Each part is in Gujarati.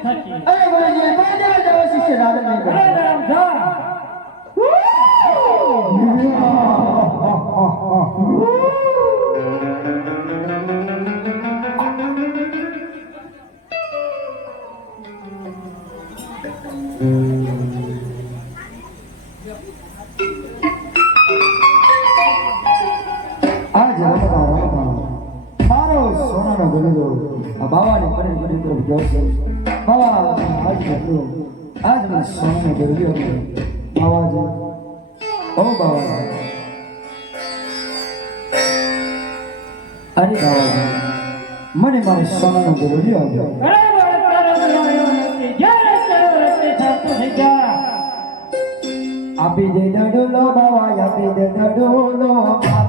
થતી અરે ગુરુજી બધા જ શિષ્ય ધારણ નહીં બાવાની તરફ ગયો છે બાવા આજ ગલુડો આજ મને સોનાનો ગલુડો બાવાજી ઓ બાવાજી અરે બાવાજી મને મારો સોનાનો ગલુડો આવ્યો આપી દે દડુલો બાવા આપી દે દડુલો આપી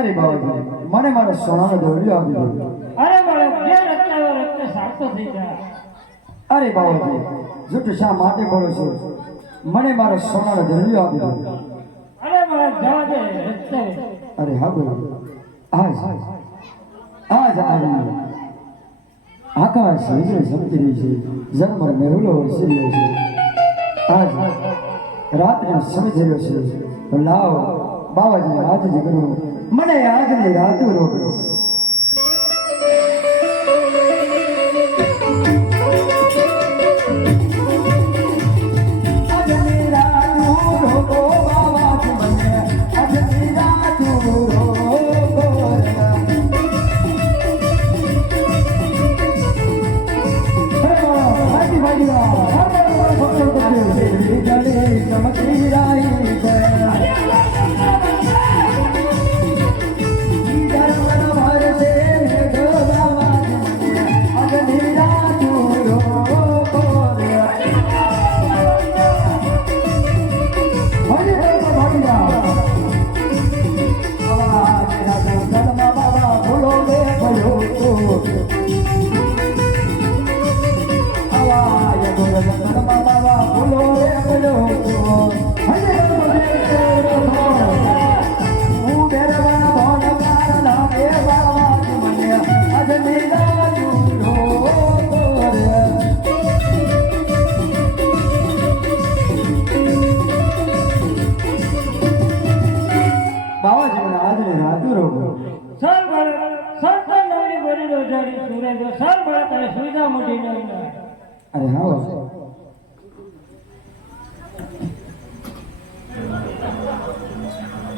અરે બાબા મને મારો સોનાનો દોરડો આપી દો. અરે બાળક જે રચાયો આવ્યો સાચો થઈ જાય અરે બાબાજી જૂઠ શા માટે બોલો છો? મને મારો સોનાનો દોરડો આપી દો. અરે બાળક જવા દે અરે હા બોલો. આજ આજ આવી આકાશ વીજળી સમજી રહી છે. જન્મ મેહુલો વરસી રહ્યો છે. આજ રાતના થઈ રહ્યો છે. લાવ બાબાજી આજે જ કરું યાદ આજની રાતું રોકો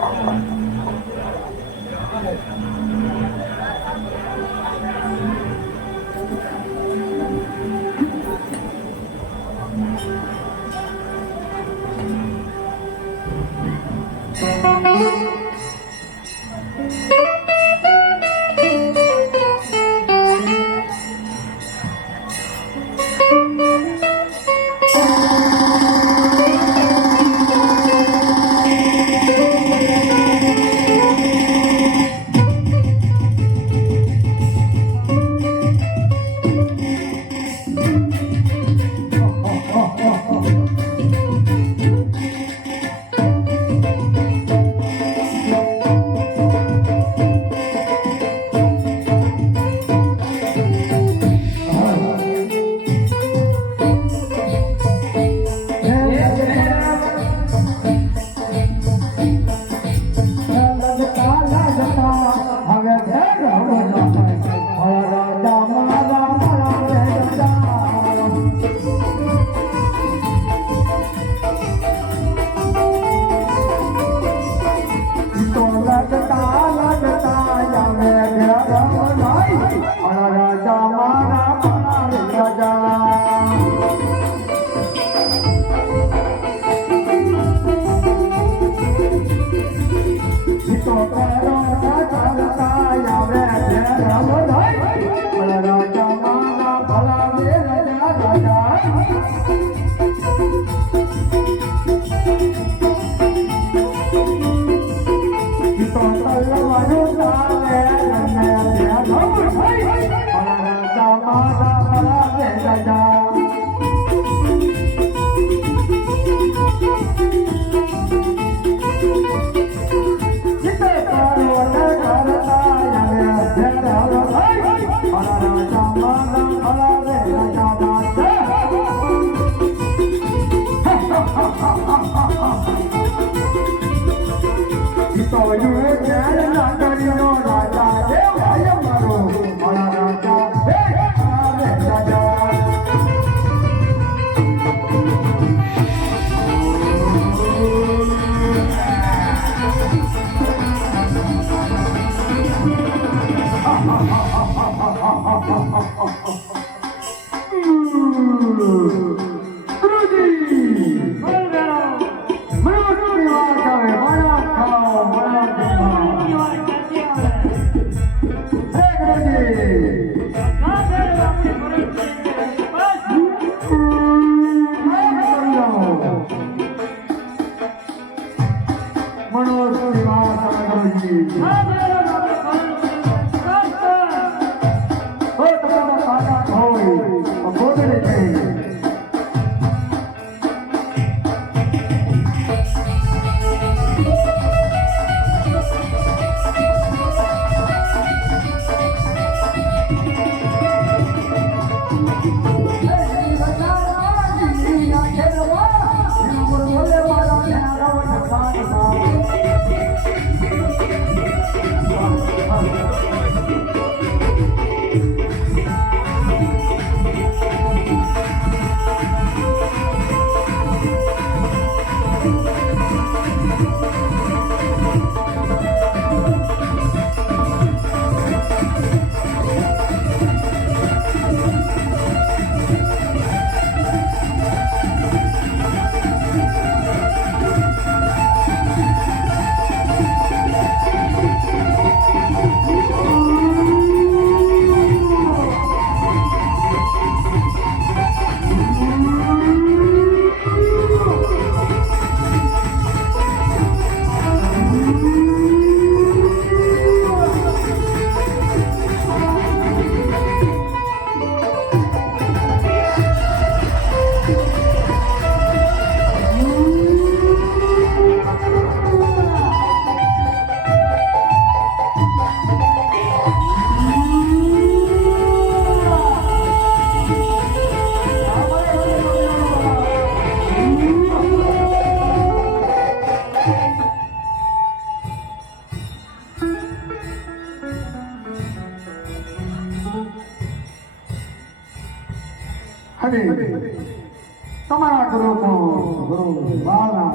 Thank you. તમારા ગુરુનો ગુરુ બાળા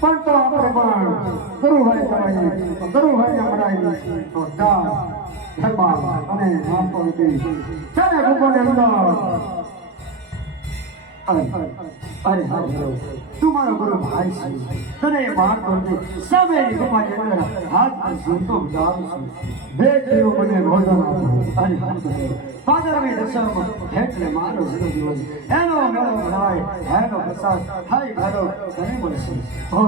પણ તો આપણે પણ ગુરુભાઈ કહેવાય ગુરુભાઈ અમરાય તો જા ધર્મા અને આપો હતી ચાલે ગુરુને અંદર. અરે તું મારો બરો ભાઈ છે તને એ માર કરજે સામે ગુમાની અંદર હાથ પર ઝૂંટો જાઉં છું બે જીવો મને આપો અરે ફાધર મે દર્શન હેઠલે મારો જીરો જીવન એનો મેળો ભણાય એનો પ્રસાદ હાય ઘરો તને મળશે હો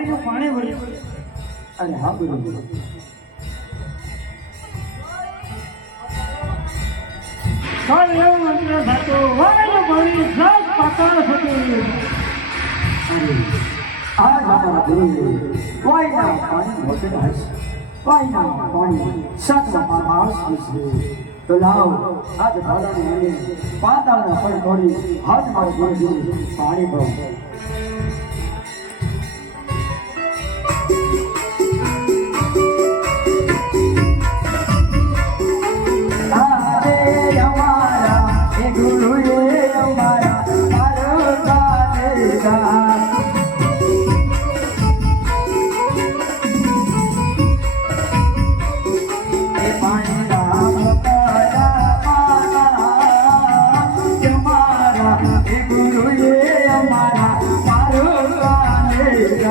વાયનું પાણી ભર્યું અરે હા ગુરુ સર એવું મંત્ર થતો વાયનું પાણી સાત પાતાળ થતું આજ અમારા ગુરુએ વાયના પાણી મોટે હશે. વાયના પાણી સાતમા માસ છે તો લાવ આજ ભાડાને પાતાળના પર તોડી હાથ મારો ગુરુજી પાણી ભરો.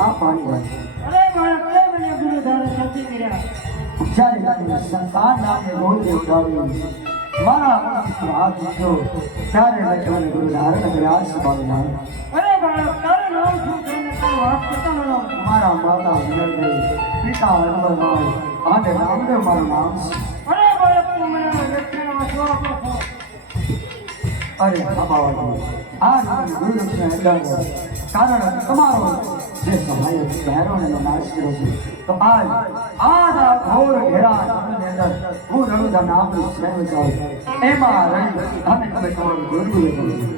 આ પાણી કર્યા. જ્યારે સંસાર નામે ઉડાવ્યું. મારા હાથ દીધો ત્યારે લખવાને ગુરુ ધારણ કર્યા સંભાળના અરે બાળક તારું નામ શું છે? ને તારું વાત પોતાનું નામ શું? મારા માતા વિનય પિતા હનુમાન અને રામદેવ મારું નામ. અરે આ ગુરુ કારણ તમારો જે સહાયક પહેરોને નાશ કર્યો છે આજ આ હું રણુદા નામનું ચાલું એમાં રહી અને તમે તમારું જોડ્યું